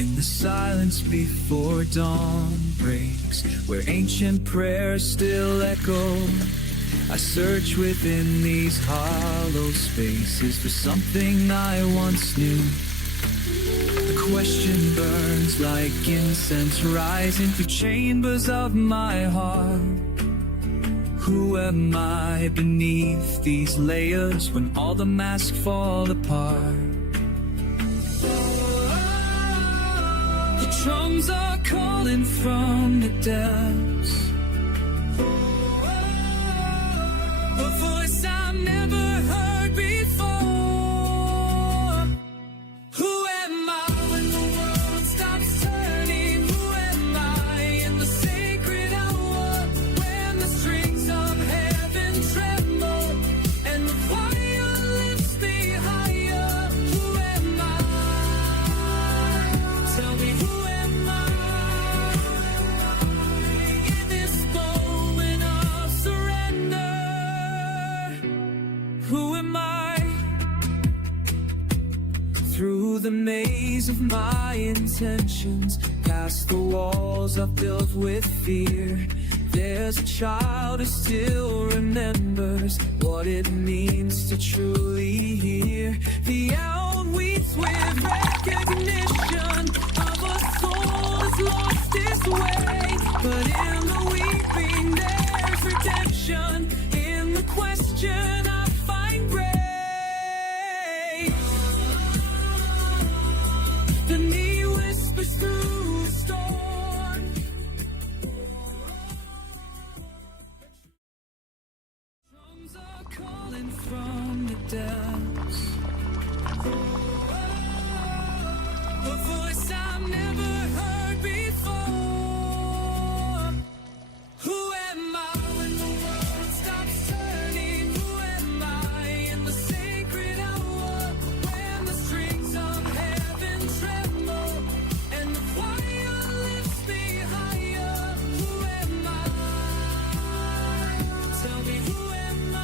In the silence before dawn breaks, where ancient prayers still echo, I search within these hollow spaces for something I once knew. The question burns like incense rising through chambers of my heart. Who am I beneath these layers when all the masks fall apart? The drums are calling from the depths, a voice I've never heard before. Who am I when the world stops turning? Who am I in the sacred hour when the strings of heaven tremble and the fire lifts me higher? Who am I? Tell me, who am I in this moment of surrender? Who am I? Through the maze of my intentions, past the walls I've built with fear, there's a child who still remembers what it means to truly hear. The outweeds with recognition of a soul that's lost its way, but in the weeping there's redemption. In the question I find grace. The knee whispers through the storm. Drums are calling from the depths, a voice I've never heard before. Who am I when the world stops turning? Who am I in the sacred hour when the strings of heaven tremble and the fire lifts me higher? Who am I? Tell me, who am I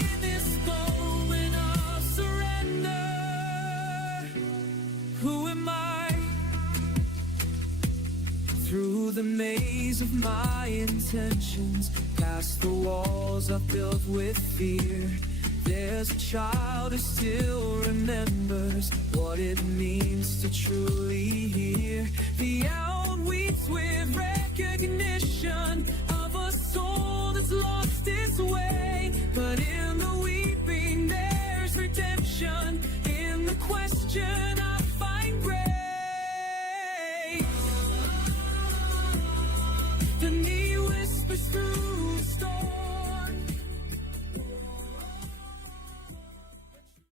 in this moment of surrender? Who am I? Through the maze of my intentions, past the walls I've built with fear, there's a child who still remembers what it means to truly hear. The outweeds with recognition of a soul that's lost its way, but in the weeping there's redemption. In the question